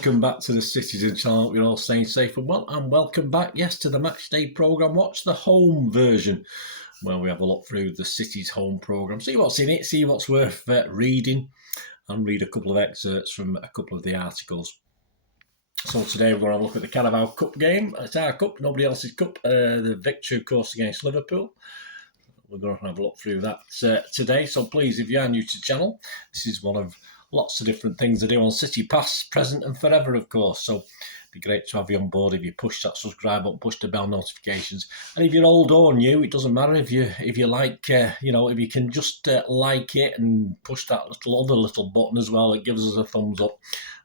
welcome back to the Citizen channel. Hope you're all staying safe and well, and welcome back, yes, to the Matchday programme. Watch the home version, where we have a look through the City's home programme, see what's in it, see what's worth reading, and read a couple of excerpts from a couple of the articles. So today we're going to have a look at the Carabao Cup game. It's our cup, nobody else's cup. The victory, of course, against Liverpool. We're going to have a look through that today. So please, if you are new to the channel, this is one of lots of different things to do on City, past, present and forever, of course. So it'd be great to have you on board if you push that subscribe button, push the bell notifications. And if you're old or new, it doesn't matter if you like, if you can just like it and push that other little button as well. It gives us a thumbs up.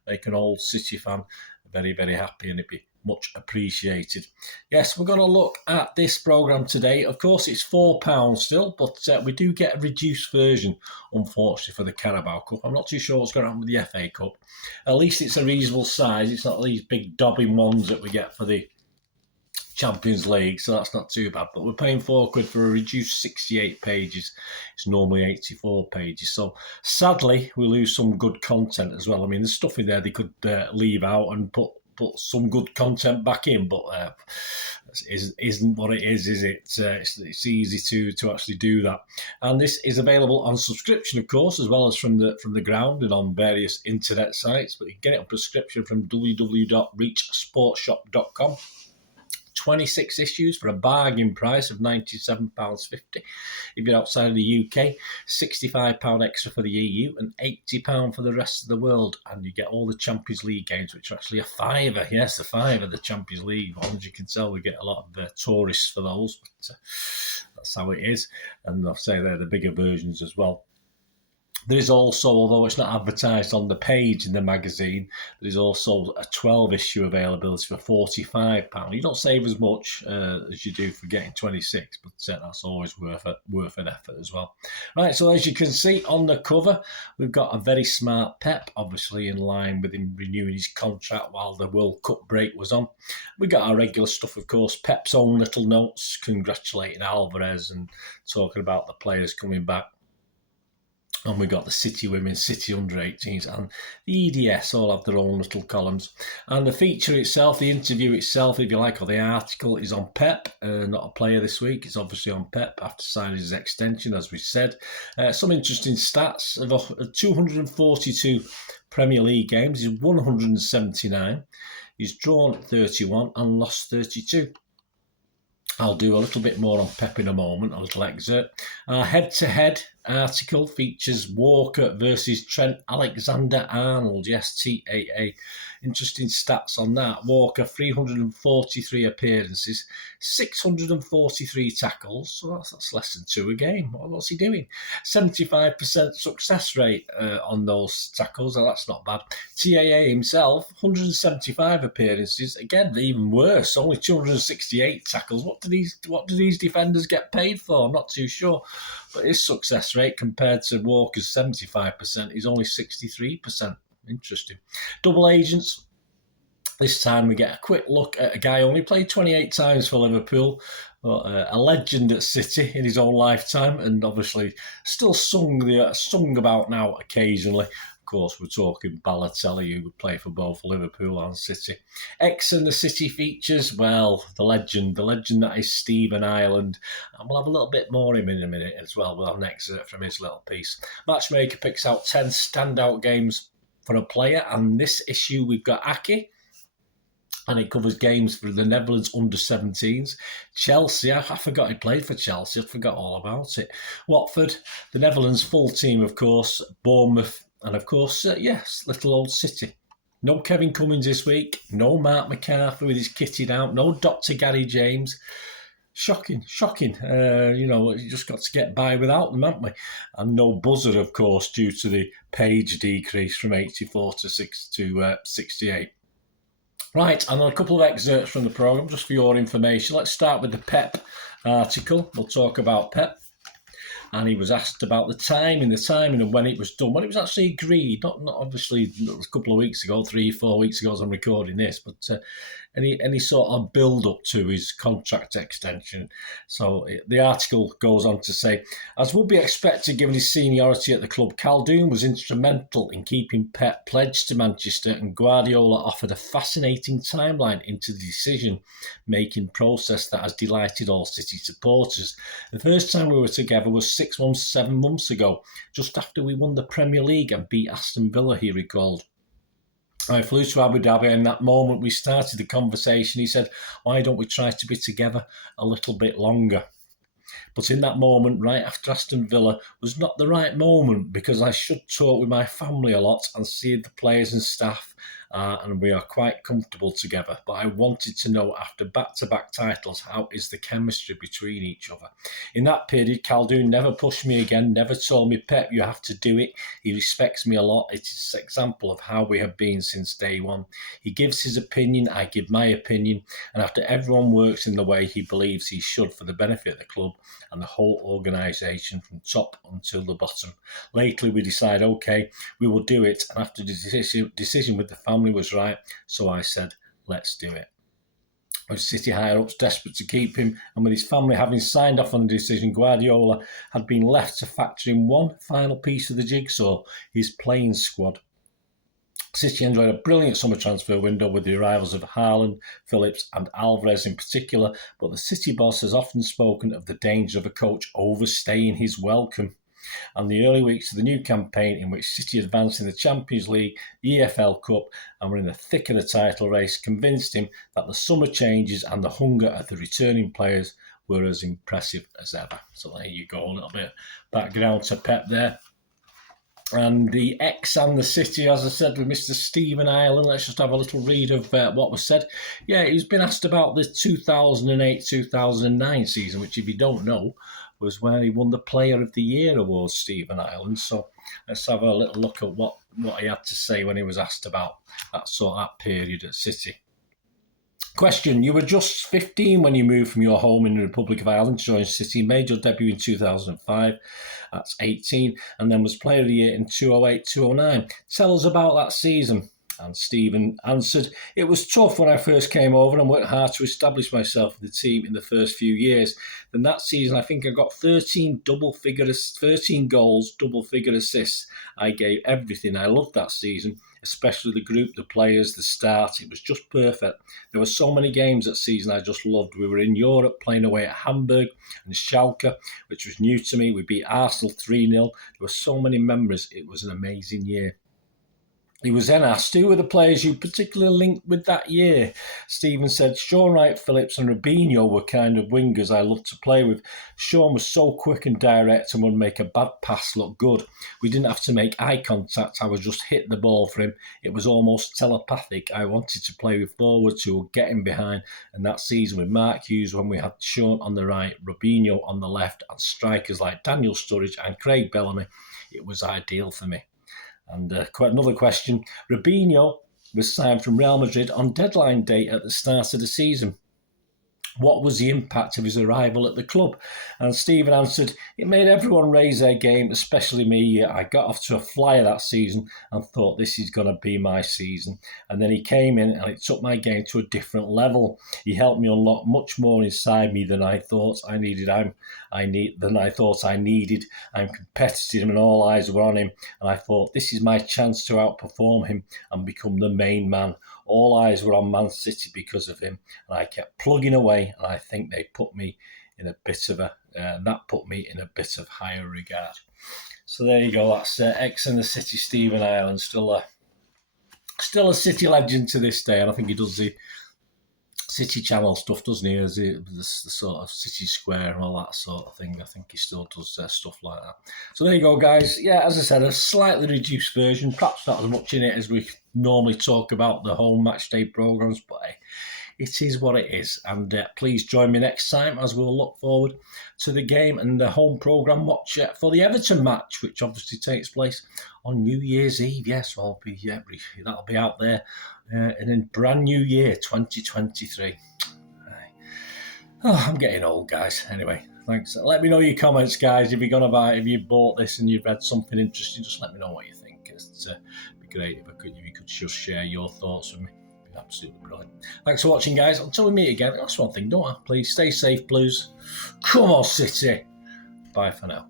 Make an old City fan very, very happy, and it'd be much appreciated. Yes, we're going to look at this programme today. Of course, it's £4 still, but we do get a reduced version, unfortunately, for the Carabao Cup. I'm not too sure what's going to happen with the FA Cup. At least it's a reasonable size. It's not these big dobbing ones that we get for the Champions League, so that's not too bad. But we're paying £4 for a reduced 68 pages. It's normally 84 pages. So sadly, we lose some good content as well. I mean, there's stuff in there they could leave out and put some good content back in, but isn't what it is it? It's easy to actually do that. And this is available on subscription, of course, as well as from the ground and on various internet sites. But you can get it on prescription from www.reachsportshop.com. 26 issues for a bargain price of £97.50. If you're outside of the UK, £65 extra for the EU and £80 for the rest of the world. And you get all the Champions League games, which are actually a £5. Yes, a £5, the Champions League ones. You can tell we get a lot of tourists for those, but that's how it is. And I'll say they're the bigger versions as well. There is also, although it's not advertised on the page in the magazine, there is also a 12-issue availability for £45. You don't save as much as you do for getting 26, but that's always worth an effort as well. Right, so as you can see on the cover, we've got a very smart Pep, obviously in line with him renewing his contract while the World Cup break was on. We got our regular stuff, of course, Pep's own little notes congratulating Alvarez and talking about the players coming back. And we got the City Women, City Under-18s, and the EDS all have their own little columns. And the feature itself, the interview itself, if you like, or the article, is on Pep, not a player this week. It's obviously on Pep after signing his extension, as we said. Some interesting stats of 242 Premier League games. He's 179. He's drawn 31 and lost 32. I'll do a little bit more on Pep in a moment, a little excerpt. Our head-to-head article features Walker versus Trent Alexander-Arnold. Yes, TAA. Interesting stats on that. Walker, 343 appearances, 643 tackles. So that's less than 2 a game. What's he doing? 75% success rate on those tackles. So that's not bad. TAA himself, 175 appearances. Again, even worse. Only 268 tackles. What do these defenders get paid for? I'm not too sure. But his success rate compared to Walker's 75% is only 63%. Interesting. Double agents. This time we get a quick look at a guy who only played 28 times for Liverpool, a legend at City in his own lifetime, and obviously still sung about now occasionally. Of course, we're talking Balotelli, who would play for both Liverpool and City. X and the City features, well, the legend that is Stephen Ireland. And we'll have a little bit more in a minute as well. We'll have an excerpt from his little piece. Matchmaker picks out 10 standout games for a player, and this issue we've got Aki, and it covers games for the Netherlands under-17s. Chelsea, I forgot he played for Chelsea. I forgot all about it. Watford, the Netherlands full team, of course. Bournemouth, and of course, yes, little old City. No Kevin Cummins this week. No Marc McCarthy with his kitted out. No Dr. Gary James. Shocking. You just got to get by without them, haven't we? And no Buzzer, of course, due to the page decrease from 84 to 68. Right, and a couple of excerpts from the programme, just for your information. Let's start with the Pep article. We'll talk about Pep. And he was asked about the timing and when it was done, when it was actually agreed, not obviously a couple of weeks ago, 3-4 weeks ago as I'm recording this, but any sort of build up to his contract extension. So the article goes on to say, as would be expected given his seniority at the club, Khaldoon was instrumental in keeping Pep pledged to Manchester, and Guardiola offered a fascinating timeline into the decision-making process that has delighted all City supporters. The first time we were together was 7 months ago, just after we won the Premier League and beat Aston Villa, he recalled. I flew to Abu Dhabi, and that moment we started the conversation, he said, why don't we try to be together a little bit longer? But in that moment, right after Aston Villa, was not the right moment, because I should talk with my family a lot and see the players and staff, and we are quite comfortable together. But I wanted to know, after back-to-back titles, how is the chemistry between each other? In that period, Khaldoon never pushed me again, never told me, Pep, you have to do it. He respects me a lot. It is an example of how we have been since day one. He gives his opinion, I give my opinion, and after everyone works in the way he believes he should for the benefit of the club and the whole organisation from top until the bottom. Lately, we decide, okay, we will do it, and after the decision with the family was right, so I said, let's do it. With City higher-ups desperate to keep him, and with his family having signed off on the decision, Guardiola had been left to factor in one final piece of the jigsaw, his playing squad. City enjoyed a brilliant summer transfer window with the arrivals of Haaland, Phillips and Alvarez in particular, but the City boss has often spoken of the danger of a coach overstaying his welcome. And the early weeks of the new campaign, in which City advanced in the Champions League, the EFL Cup, and were in the thick of the title race, convinced him that the summer changes and the hunger of the returning players were as impressive as ever. So there you go, a little bit of background to Pep there. And the X and the City, as I said, with Mr. Stephen Ireland. Let's just have a little read of what was said. Yeah, he's been asked about the 2008-2009 season, which, if you don't know, was where he won the Player of the Year award, Stephen Ireland. So let's have a little look at what he had to say when he was asked about that period at City. Question, you were just 15 when you moved from your home in the Republic of Ireland to join City, made your debut in 2005, that's 18, and then was Player of the Year in 2008-2009. Tell us about that season. And Stephen answered, it was tough when I first came over and worked hard to establish myself in the team in the first few years. Then that season, I think I got 13 goals, double-figure assists. I gave everything. I loved that season, especially the group, the players, the start. It was just perfect. There were so many games that season I just loved. We were in Europe playing away at Hamburg and Schalke, which was new to me. We beat Arsenal 3-0. There were so many memories. It was an amazing year. He was then asked, who were the players you particularly linked with that year? Stephen said, Sean Wright Phillips and Robinho were kind of wingers I loved to play with. Sean was so quick and direct and would make a bad pass look good. We didn't have to make eye contact. I would just hit the ball for him. It was almost telepathic. I wanted to play with forwards who would get him behind. And that season with Marc Hughes, when we had Sean on the right, Robinho on the left, and strikers like Daniel Sturridge and Craig Bellamy, it was ideal for me. And another question, Robinho was signed from Real Madrid on deadline day at the start of the season. What was the impact of his arrival at the club? And Stephen answered, it made everyone raise their game, especially me. I got off to a flyer that season and thought this is going to be my season. And then he came in and it took my game to a different level. He helped me unlock much more inside me than I thought I needed. I'm competitive and all eyes were on him. And I thought this is my chance to outperform him and become the main man. All eyes were on Man City because of him, and I kept plugging away, and I think they put me in a bit of higher regard. So there you go. That's X and the City, Stephen Ireland, still a City legend to this day, and I think he does the City Channel stuff, doesn't he? As the sort of City Square and all that sort of thing. I think he still does stuff like that. So there you go, guys. Yeah, as I said, a slightly reduced version, perhaps not as much in it as we normally talk about the whole match day programmes, but it is what it is. And please join me next time as we'll look forward to the game and the home programme watch for the Everton match, which obviously takes place on New Year's Eve. Yes, that'll be out there in a brand new year, 2023. I'm getting old, guys. Anyway, thanks. Let me know your comments, guys. If you bought this and you've read something interesting, just let me know what you think. It'd be great if you could just share your thoughts with me. Absolutely brilliant. Thanks for watching, guys. Until we meet again, that's one thing, don't I? Please stay safe, Blues. Come on, City. Bye for now.